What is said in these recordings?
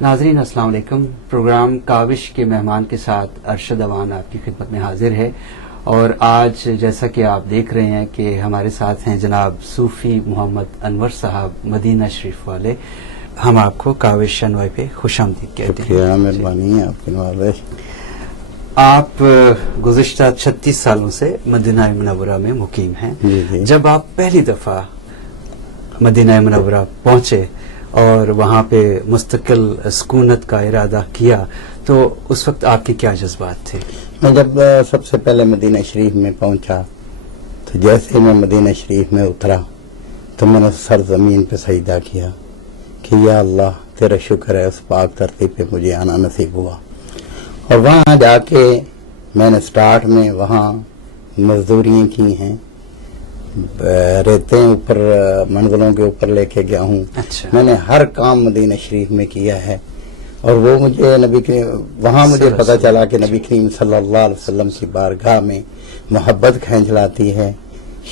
ناظرین السلام علیکم. پروگرام کاوش کے مہمان کے ساتھ ارشد اوان آپ کی خدمت میں حاضر ہے، اور آج جیسا کہ آپ دیکھ رہے ہیں کہ ہمارے ساتھ ہیں جناب صوفی محمد انور صاحب مدینہ شریف والے. ہم آپ کو کاوش انواع پہ خوش آمدید کہتے ہیں. شکریہ، مہربانی آپ کی نوازش. آپ گزشتہ 36 سالوں سے مدینہ منورہ میں مقیم ہیں. جی. جب آپ پہلی دفعہ مدینہ منورہ پہنچے اور وہاں پہ مستقل سکونت کا ارادہ کیا تو اس وقت آپ کے کیا جذبات تھے؟ میں جب سب سے پہلے مدینہ شریف میں پہنچا تو جیسے میں مدینہ شریف میں اترا تو میں نے سر زمین پہ سجدہ کیا کہ یا اللہ تیرا شکر ہے اس پاک دھرتی پہ مجھے آنا نصیب ہوا. اور وہاں جا کے میں نے سٹارٹ میں وہاں مزدوریاں کی ہیں، ریتیں اوپر منزلوں کے اوپر لے کے گیا ہوں. اچھا. میں نے ہر کام مدینہ شریف میں کیا ہے، اور وہ مجھے نبی کریم وہاں مجھے پتہ چلا کہ نبی کریم صلی اللہ علیہ وسلم کی بارگاہ میں محبت کھینچ لاتی ہے،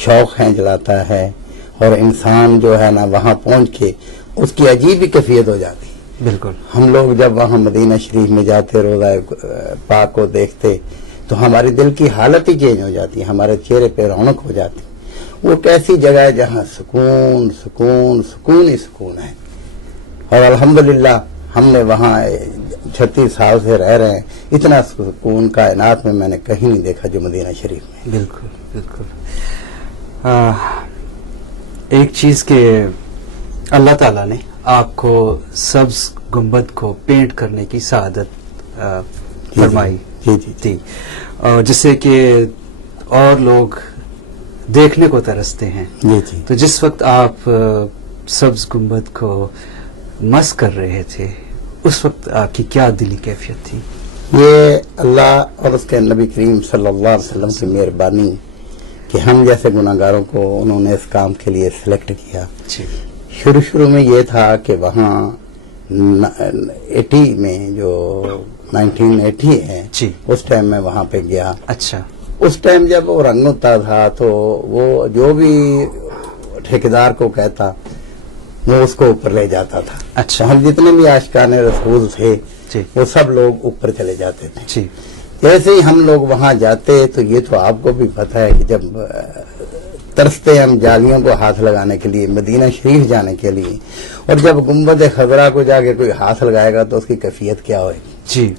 شوق کھینچ لاتا ہے، اور انسان جو ہے نا وہاں پہنچ کے اس کی عجیب ہی کیفیت ہو جاتی. بالکل. ہم لوگ جب وہاں مدینہ شریف میں جاتے روضہ پاک کو دیکھتے تو ہماری دل کی حالت ہی چینج ہو جاتی، ہمارے چہرے پہ رونق ہو جاتی. وہ کیسی جگہ ہے جہاں سکون سکون سکون ہی سکون ہے. اور الحمدللہ ہم نے وہاں 36 سال سے رہ رہے ہیں، اتنا سکون کائنات میں نے کہیں نہیں دیکھا جو مدینہ شریف میں. بالکل بالکل. ایک چیز کہ اللہ تعالیٰ نے آپ کو سبز گنبد کو پینٹ کرنے کی سعادت فرمائی تھی، جس سے کہ اور لوگ دیکھنے کو ترستے ہیں. جی. تو جس وقت آپ سبز گنبد کو مس کر رہے تھے اس وقت آپ کی کیا دلی کیفیت تھی؟ یہ اللہ اور اس کے نبی کریم صلی اللہ علیہ وسلم کی مہربانی کہ ہم جیسے گناہگاروں کو انہوں نے اس کام کے لیے سلیکٹ کیا. جی. شروع میں یہ تھا کہ وہاں 80 میں جو 1980 ہے جی. اس ٹائم میں وہاں پہ گیا. اچھا. اس ٹائم جب وہ رنگ ہوتا تھا تو وہ جو بھی ٹھیکیدار کو کہتا وہ اس کو اوپر لے جاتا تھا. اچھا. ہم جتنے بھی عاشقان رسول تھے جی. وہ سب لوگ اوپر چلے جاتے تھے. جی. جیسے ہی ہم لوگ وہاں جاتے تو یہ تو آپ کو بھی پتہ ہے کہ جب ترستے ہم جالیوں کو ہاتھ لگانے کے لیے مدینہ شریف جانے کے لیے، اور جب گنبد خضرا کو جا کے کوئی ہاتھ لگائے گا تو اس کی کیفیت کیا ہوئے گی. جی.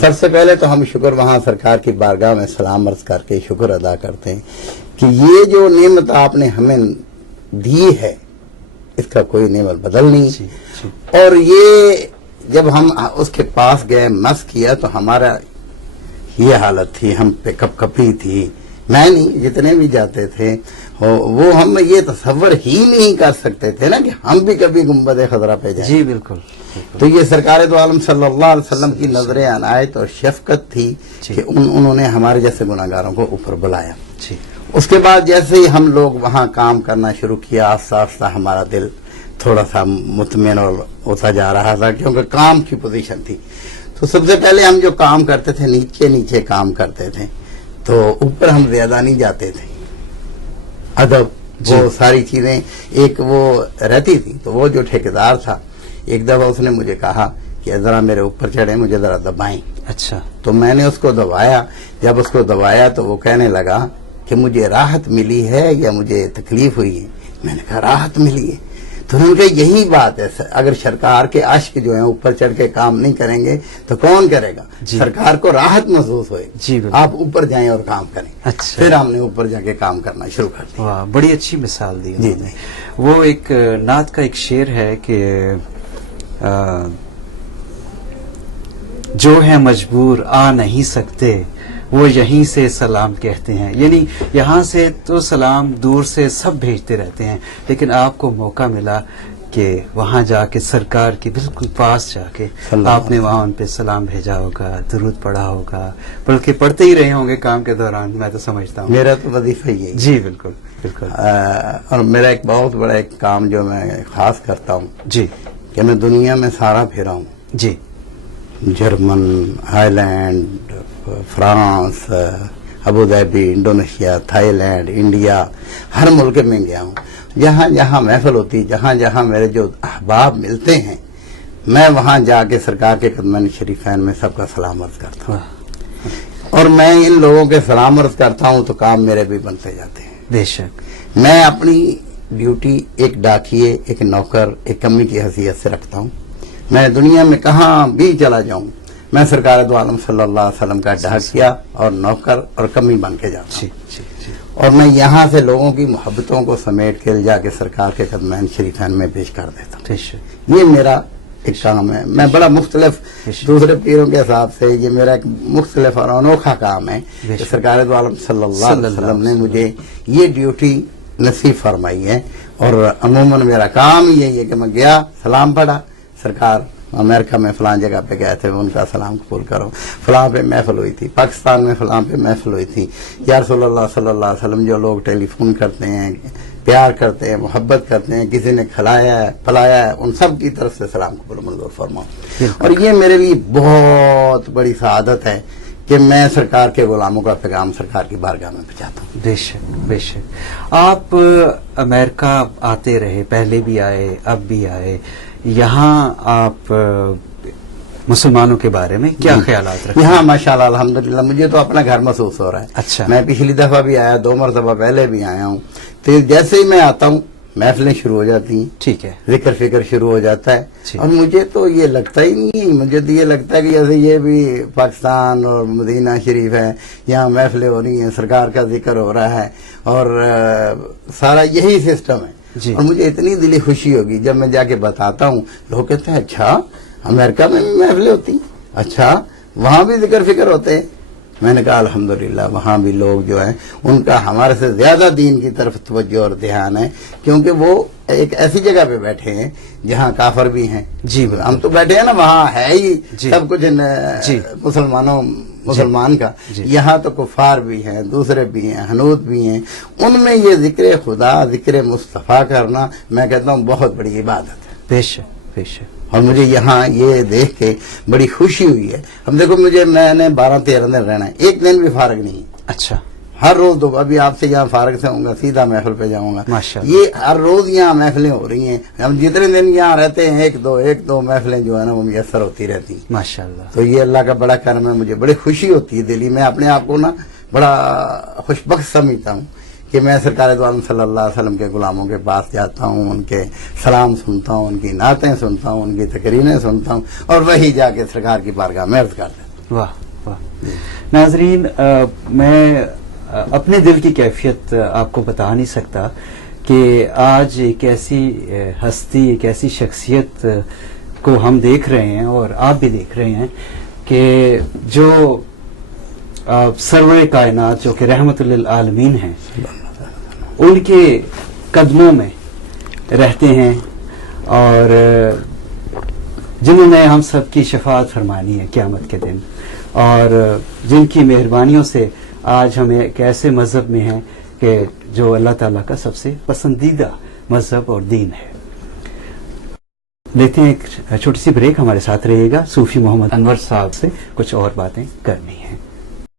سب سے پہلے تو ہم شکر وہاں سرکار کی بارگاہ میں سلام عرض کر کے شکر ادا کرتے ہیں کہ یہ جو نعمت آپ نے ہمیں دی ہے اس کا کوئی نعمت بدل نہیں. جی. جی. اور یہ جب ہم اس کے پاس گئے مس کیا تو ہمارا یہ حالت تھی، ہم پہ کپ کپی تھی. میں نہیں، جتنے بھی جاتے تھے وہ ہم یہ تصور ہی نہیں کر سکتے تھے نا کہ ہم بھی کبھی گنبد خضرا پہ جائیں. جی بالکل. تو یہ سرکار دو عالم صلی اللہ علیہ وسلم کی نظر عنایت اور شفقت تھی کہ انہوں نے ہمارے جیسے گناہگاروں کو اوپر بلایا. جی. اس کے بعد جیسے ہی ہم لوگ وہاں کام کرنا شروع کیا آہستہ آہستہ ہمارا دل تھوڑا سا مطمئن اور ہوتا جا رہا تھا کیونکہ کام کی پوزیشن تھی. تو سب سے پہلے ہم جو کام کرتے تھے نیچے کام کرتے تھے، تو اوپر ہم زیادہ نہیں جاتے تھے. ادب وہ ساری چیزیں ایک وہ رہتی تھی. تو وہ جو ٹھیکیدار تھا ایک دفعہ اس نے مجھے کہا کہ ذرا میرے اوپر چڑھے، مجھے ذرا دبائیں. اچھا. تو میں نے اس کو دبایا. جب اس کو دبایا تو وہ کہنے لگا کہ مجھے راحت ملی ہے یا مجھے تکلیف ہوئی ہے. میں نے کہا راحت ملی ہے. تو انہوں نے کہا یہی بات ہے، اگر سرکار کے عشق جو ہیں اوپر چڑھ کے کام نہیں کریں گے تو کون کرے گا؟ سرکار کو راحت محسوس ہوئے. جی. آپ اوپر جائیں اور کام کریں. اچھا. پھر ہم نے اوپر جا کے کام کرنا شروع کر دیا. واہ، بڑی اچھی مثال دی. جی. وہ ایک نعت کا ایک شعر ہے کہ جو ہے مجبور آ نہیں سکتے وہ یہیں سے سلام کہتے ہیں. یعنی یہاں سے تو سلام دور سے سب بھیجتے رہتے ہیں، لیکن آپ کو موقع ملا کہ وہاں جا کے سرکار کے بالکل پاس جا کے آپ نے وہاں ان پہ سلام بھیجا ہوگا، درود پڑھا ہوگا، بلکہ پڑھتے ہی رہے ہوں گے کام کے دوران. میں تو سمجھتا ہوں میرا تو وظیفہ ہی ہے. جی بالکل بالکل. اور میرا ایک بہت بڑا ایک کام جو میں خاص کرتا ہوں جی کہ میں دنیا میں سارا پھرا ہوں. جی. German, Ireland, France, Abu Dhabi, Indonesia, Thailand, India, ہر ملک میں گیا ہوں. جہاں جہاں محفل ہوتی، جہاں جہاں میرے جو احباب ملتے ہیں میں وہاں جا کے سرکار کے قدمین شریفین میں سب کا سلام عرض کرتا ہوں، اور میں ان لوگوں کے سلام عرض کرتا ہوں تو کام میرے بھی بنتے جاتے ہیں. بے شک. میں اپنی ڈیوٹی ایک ڈاکیے، ایک نوکر، ایک کمی کی حیثیت سے رکھتا ہوں. میں دنیا میں کہاں بھی چلا جاؤں میں سرکار دو عالم صلی اللہ علیہ وسلم کا ڈاکیا اور نوکر اور کمی بن کے جاتا ہوں. اور میں یہاں سے لوگوں کی محبتوں کو سمیٹ کے جا کے سرکار کے قدمین شریفین میں پیش کر دیتا ہوں. یہ میرا ایک کام ہے. میں بڑا مختلف دوسرے پیروں کے حساب سے یہ میرا ایک مختلف اور انوکھا کام ہے کہ سرکار دو عالم صلی اللہ علیہ وسلم نے مجھے یہ ڈیوٹی نصیب فرمائی ہے. اور عموماً میرا کام یہی ہے کہ میں گیا، سلام پڑھا، سرکار امریکہ میں فلاں جگہ پہ گئے تھے، ان کا سلام قبول کرو، فلاں پہ محفل ہوئی تھی، پاکستان میں فلاں پہ محفل ہوئی تھی. یا رسول اللہ صلی اللہ علیہ وسلم جو لوگ ٹیلی فون کرتے ہیں، پیار کرتے ہیں، محبت کرتے ہیں، کسی نے کھلایا ہے پلایا ہے، ان سب کی طرف سے سلام قبول منظور فرماؤ. اور یہ میرے لیے بہت بڑی سعادت ہے کہ میں سرکار کے غلاموں کا پیغام سرکار کی بارگاہ میں پہنچاتا ہوں. بے شک بے شک. آپ امریکہ آتے رہے، پہلے بھی آئے، اب بھی آئے. یہاں آپ مسلمانوں کے بارے میں کیا خیالات رکھتے ہیں؟ یہاں ماشاءاللہ الحمدللہ مجھے تو اپنا گھر محسوس ہو رہا ہے. اچھا. میں پچھلی دفعہ بھی آیا، 2 مرتبہ پہلے بھی آیا ہوں. تو جیسے ہی میں آتا ہوں محفلیں شروع ہو جاتی ہیں. ٹھیک ہے. ذکر فکر شروع ہو جاتا ہے. اور مجھے تو یہ لگتا ہی نہیں، مجھے تو یہ لگتا ہے کہ جیسے یہ بھی پاکستان اور مدینہ شریف ہے، یہاں محفلیں ہو رہی ہیں، سرکار کا ذکر ہو رہا ہے، اور سارا یہی سسٹم ہے. اور مجھے اتنی دلی خوشی ہوگی جب میں جا کے بتاتا ہوں. لوگ کہتے ہیں اچھا امریکہ میں بھی محفلیں ہوتی ہیں، اچھا وہاں بھی ذکر فکر ہوتے ہیں. میں نے کہا الحمدللہ وہاں بھی لوگ جو ہیں ان کا ہمارے سے زیادہ دین کی طرف توجہ اور دھیان ہے، کیونکہ وہ ایک ایسی جگہ پہ بیٹھے ہیں جہاں کافر بھی ہیں. جی ہم تو بیٹھے ہیں نا، وہاں ہے ہی سب کچھ مسلمان کا. یہاں تو کفار بھی ہیں، دوسرے بھی ہیں، حنوت بھی ہیں. ان میں یہ ذکر خدا، ذکر مصطفیٰ کرنا میں کہتا ہوں بہت بڑی عبادت ہے. بے شک بے شک. اور مجھے یہاں یہ دیکھ کے بڑی خوشی ہوئی ہے. اب دیکھو میں نے 12-13 دن رہنا ہے، ایک دن بھی فارغ نہیں. اچھا. ہر روز دو، ابھی آپ سے یہاں فارغ سے ہوں گا سیدھا محفل پہ جاؤں گا. ماشاءاللہ. یہ ہر روز یہاں محفلیں ہو رہی ہیں. ہم جتنے دن یہاں رہتے ہیں ایک دو محفلیں جو ہے نا وہ میسر ہوتی رہتی ہیں. ماشاءاللہ. تو یہ اللہ کا بڑا کرم ہے. مجھے بڑی خوشی ہوتی ہے دلی میں، اپنے آپ کو نا بڑا خوش بخت سمجھتا ہوں کہ میں سرکار دو عالم صلی اللہ علیہ وسلم کے غلاموں کے پاس جاتا ہوں، ان کے سلام سنتا ہوں، ان کی نعتیں سنتا ہوں، ان کی تقریریں سنتا ہوں، اور وہی جا کے سرکار کی بارگاہ میں عرض کرتا ہوں. واہ واہ. ناظرین، میں اپنے دل کی کیفیت آپ کو بتا نہیں سکتا کہ آج ایک ایسی ہستی، ایک ایسی شخصیت کو ہم دیکھ رہے ہیں اور آپ بھی دیکھ رہے ہیں کہ جو سرور کائنات جو کہ رحمت للعالمین ہیں، ان کے قدموں میں رہتے ہیں، اور جنہوں نے ہم سب کی شفاعت فرمانی ہے قیامت کے دن، اور جن کی مہربانیوں سے آج ہم ایک ایسے مذہب میں ہیں کہ جو اللہ تعالیٰ کا سب سے پسندیدہ مذہب اور دین ہے. لیتے ہیں ایک چھوٹی سی بریک، ہمارے ساتھ رہیے گا. صوفی محمد انور صاحب سے کچھ اور باتیں کرنی ہیں.